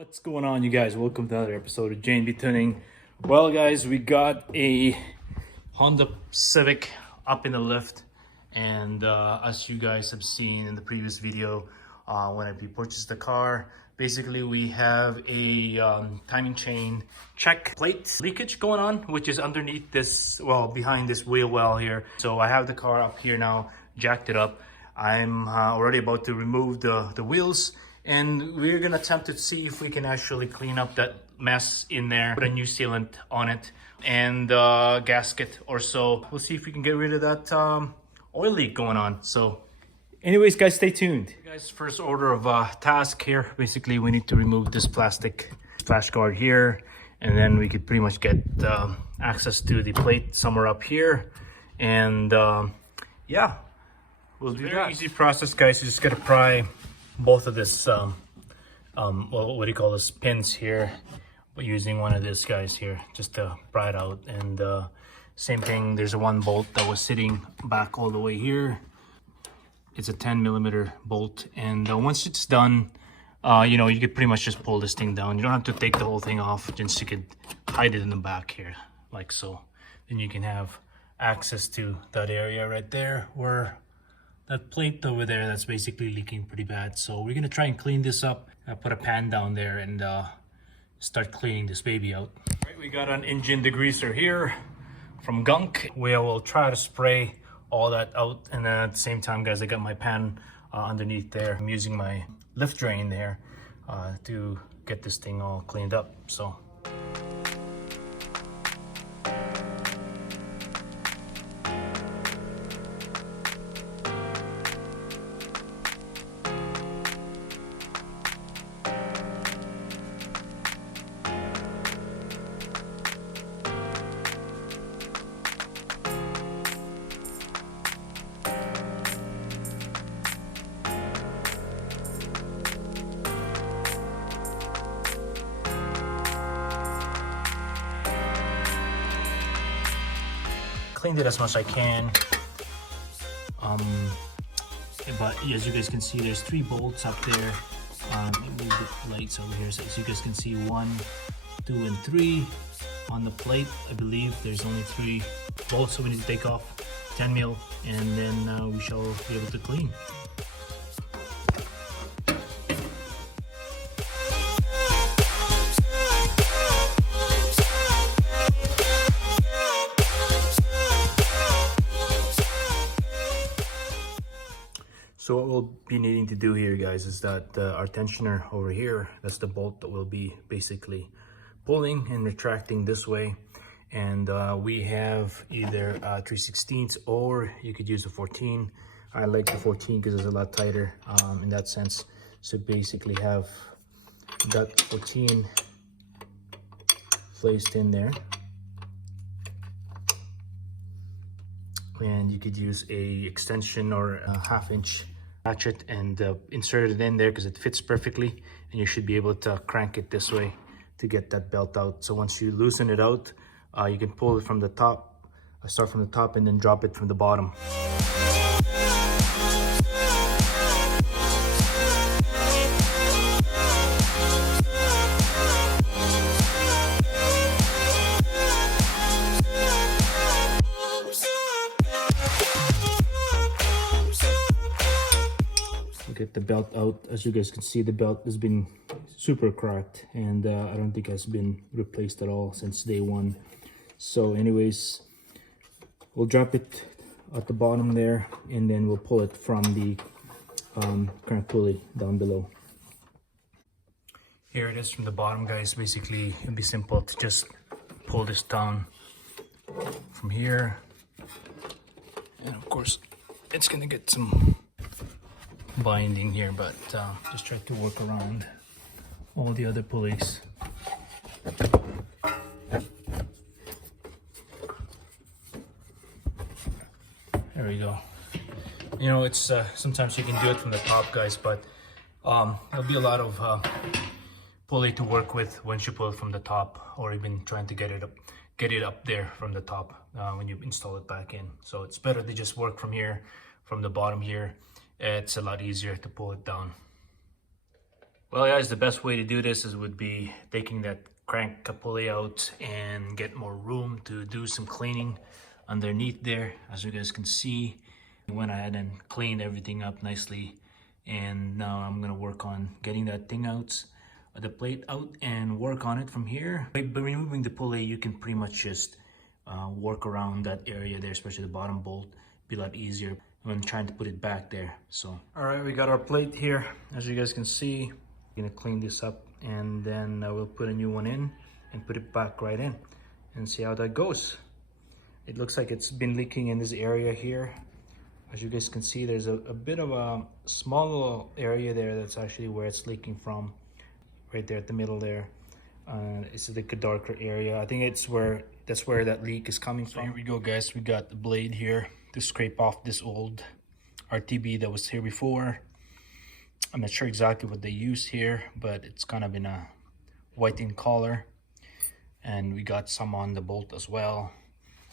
What's going on, you guys? Welcome to another episode of J&B Tuning. Well, guys, we got a Honda Civic up in the lift, and as you guys have seen in the previous video, when we purchased the car, basically we have a timing chain check plate leakage going on, which is underneath this, well, behind this wheel well here. So I have the car up here now, jacked it up. I'm already about to remove the wheels, and we're gonna attempt to see if we can actually clean up that mess in there, put a new sealant on it and gasket or so. We'll see if we can get rid of that oil leak going on. So anyways, guys, stay tuned. Guys, first order of task here, basically we need to remove this plastic flash guard here, and then we could pretty much get access to the plate somewhere up here, and yeah, we'll do that. Very easy process, guys. You just gotta pry both of this well, what do you call this, pins here, but using one of these guys here just to pry it out. And same thing, there's a one bolt that was sitting back all the way here. It's a 10mm bolt, and once it's done, you know, you could pretty much just pull this thing down. You don't have to take the whole thing off, just you could hide it in the back here like so. Then you can have access to that area right there where that plate over there that's basically leaking pretty bad. So we're gonna try and clean this up. Put a pan down there and start cleaning this baby out. All right, we got an engine degreaser here from Gunk. We will try to spray all that out, and then at the same time, guys, I got my pan underneath there. I'm using my lift drain there to get this thing all cleaned up. So cleaned it as much as I can, but as you guys can see, there's 3 bolts up there. Move the lights over here so you guys can see 1, 2, and 3 on the plate. I believe there's only 3 bolts, so we need to take off 10mm, and then we shall be able to clean. So what we'll be needing to do here, guys, is that our tensioner over here, that's the bolt that we'll be basically pulling and retracting this way. And we have either 3/16 or you could use a 14. I like the 14 because it's a lot tighter in that sense. So basically have that 14 placed in there. And you could use a extension or a 1/2" ratchet and insert it in there because it fits perfectly, and you should be able to crank it this way to get that belt out. So once you loosen it out, you can pull it from the top, start from the top and then drop it from the bottom. Get the belt out. As you guys can see, the belt has been super cracked, and I don't think has been replaced at all since day one. So anyways, we'll drop it at the bottom there, and then we'll pull it from the crank pulley down below. Here it is from the bottom, guys. Basically, it'd be simple to just pull this down from here, and of course it's gonna get some binding here, but just try to work around all the other pulleys. There we go. You know, it's sometimes you can do it from the top, guys, but there'll be a lot of pulley to work with once you pull it from the top, or even trying to get it up there from the top when you install it back in. So it's better to just work from here, from the bottom here. It's a lot easier to pull it down. Well guys, the best way to do this would be taking that crank pulley out and get more room to do some cleaning underneath there. As you guys can see, I went ahead and cleaned everything up nicely, and now I'm gonna work on getting that thing out, the plate out, and work on it from here. By removing the pulley, you can pretty much just work around that area there, especially the bottom bolt. Be a lot easier when trying to put it back there. So all right, we got our plate here. As you guys can see, I'm gonna clean this up, and then we'll put a new one in and put it back right in and see how that goes. It looks like it's been leaking in this area here. As you guys can see, there's a bit of a small little area there that's actually where it's leaking from, right there at the middle there. It's like a darker area. I think that's where that leak is coming from. So here we go guys, we got the blade here to scrape off this old RTB that was here before. I'm not sure exactly what they use here, but it's kind of in a white in color, and we got some on the bolt as well.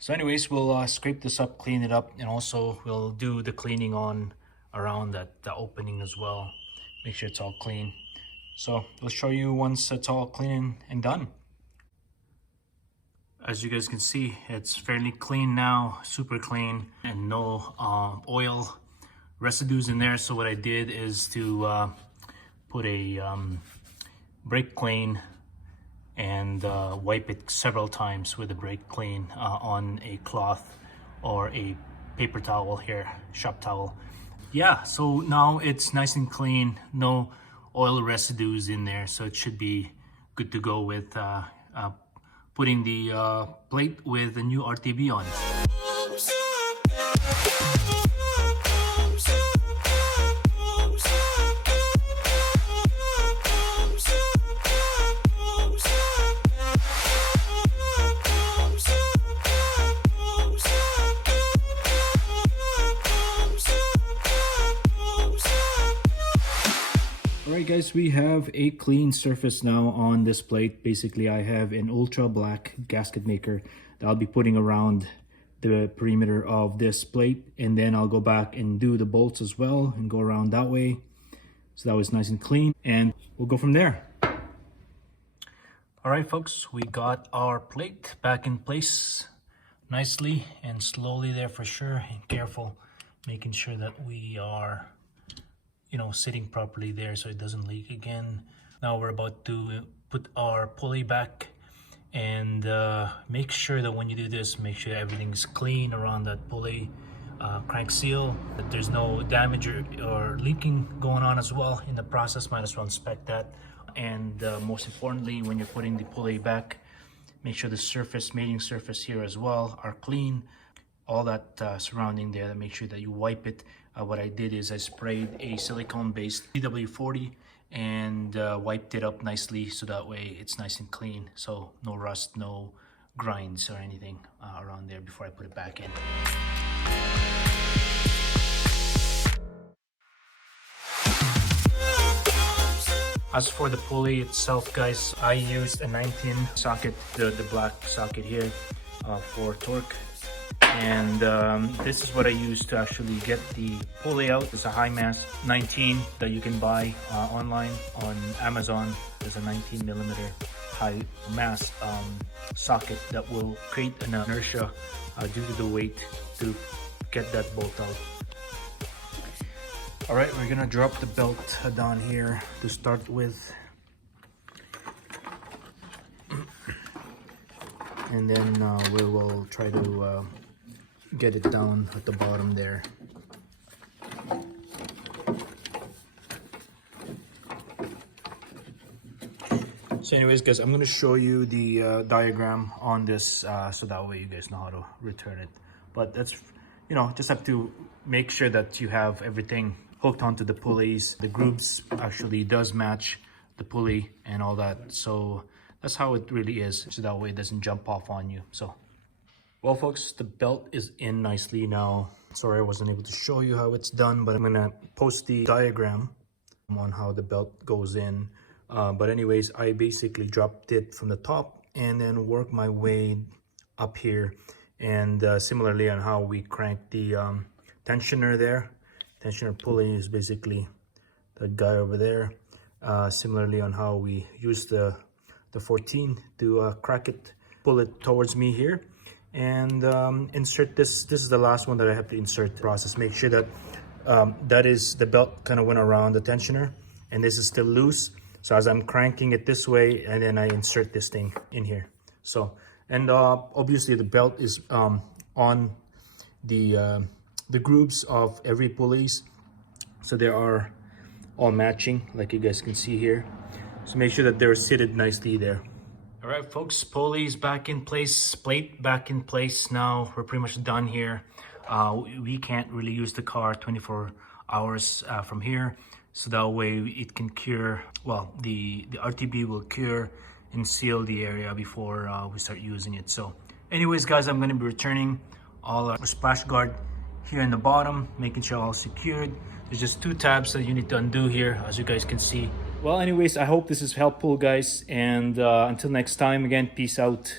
So anyways, we'll scrape this up, clean it up, and also we'll do the cleaning on around the opening as well. Make sure it's all clean. So we'll show you once it's all clean and done. As you guys can see, it's fairly clean now, super clean, and no oil residues in there. So what I did is to put a brake clean and wipe it several times with a brake clean on a cloth or a paper towel here, shop towel. Yeah, so now it's nice and clean, no oil residues in there, so it should be good to go with putting the plate with the new RTB on it. Alright guys, we have a clean surface now on this plate. Basically, I have an ultra black gasket maker that I'll be putting around the perimeter of this plate, and then I'll go back and do the bolts as well and go around that way. So that was nice and clean, and we'll go from there. Alright folks, we got our plate back in place nicely and slowly there for sure, and careful, making sure that we are sitting properly there so it doesn't leak again. Now we're about to put our pulley back, and make sure that when you do this, make sure everything's clean around that pulley crank seal, that there's no damage or leaking going on as well in the process. Might as well inspect that. And most importantly, when you're putting the pulley back, make sure the mating surface here as well are clean. All that surrounding there, make sure that you wipe it. What I did is I sprayed a silicone-based PW40 and wiped it up nicely, so that way it's nice and clean. So no rust, no grinds or anything around there before I put it back in. As for the pulley itself, guys, I used a 19 socket, the black socket here for torque. And this is what I use to actually get the pulley out. It's a high mass 19 that you can buy online on Amazon. There's a 19 millimeter high mass socket that will create an inertia due to the weight to get that bolt out. All right, we're gonna drop the belt down here to start with. And then we will try to get it down at the bottom there. So anyways guys, I'm going to show you the diagram on this so that way you guys know how to return it. But that's, just have to make sure that you have everything hooked onto the pulleys. The grooves actually does match the pulley and all that. So that's how it really is, so that way it doesn't jump off on you. So well folks, the belt is in nicely now. Sorry I wasn't able to show you how it's done, but I'm gonna post the diagram on how the belt goes in. But anyways, I basically dropped it from the top and then worked my way up here. And similarly on how we crank the tensioner there. Tensioner pulley is basically that guy over there. similarly on how we use the 14 to crack it, pull it towards me here, and insert this. This is the last one that I have to insert the process. Make sure that that is the belt kind of went around the tensioner, and this is still loose. So as I'm cranking it this way, and then I insert this thing in here. So, and obviously the belt is on the grooves of every pulleys, so they are all matching, like you guys can see here. So make sure that they're seated nicely there. All right, folks, pulleys back in place, plate back in place. Now we're pretty much done here. We can't really use the car 24 hours from here, so that way it can cure, well, the RTB will cure and seal the area before we start using it. So anyways, guys, I'm going to be returning all our splash guard here in the bottom, making sure all secured. There's just 2 tabs that you need to undo here, as you guys can see. Well, anyways, I hope this is helpful, guys, and until next time, again, peace out.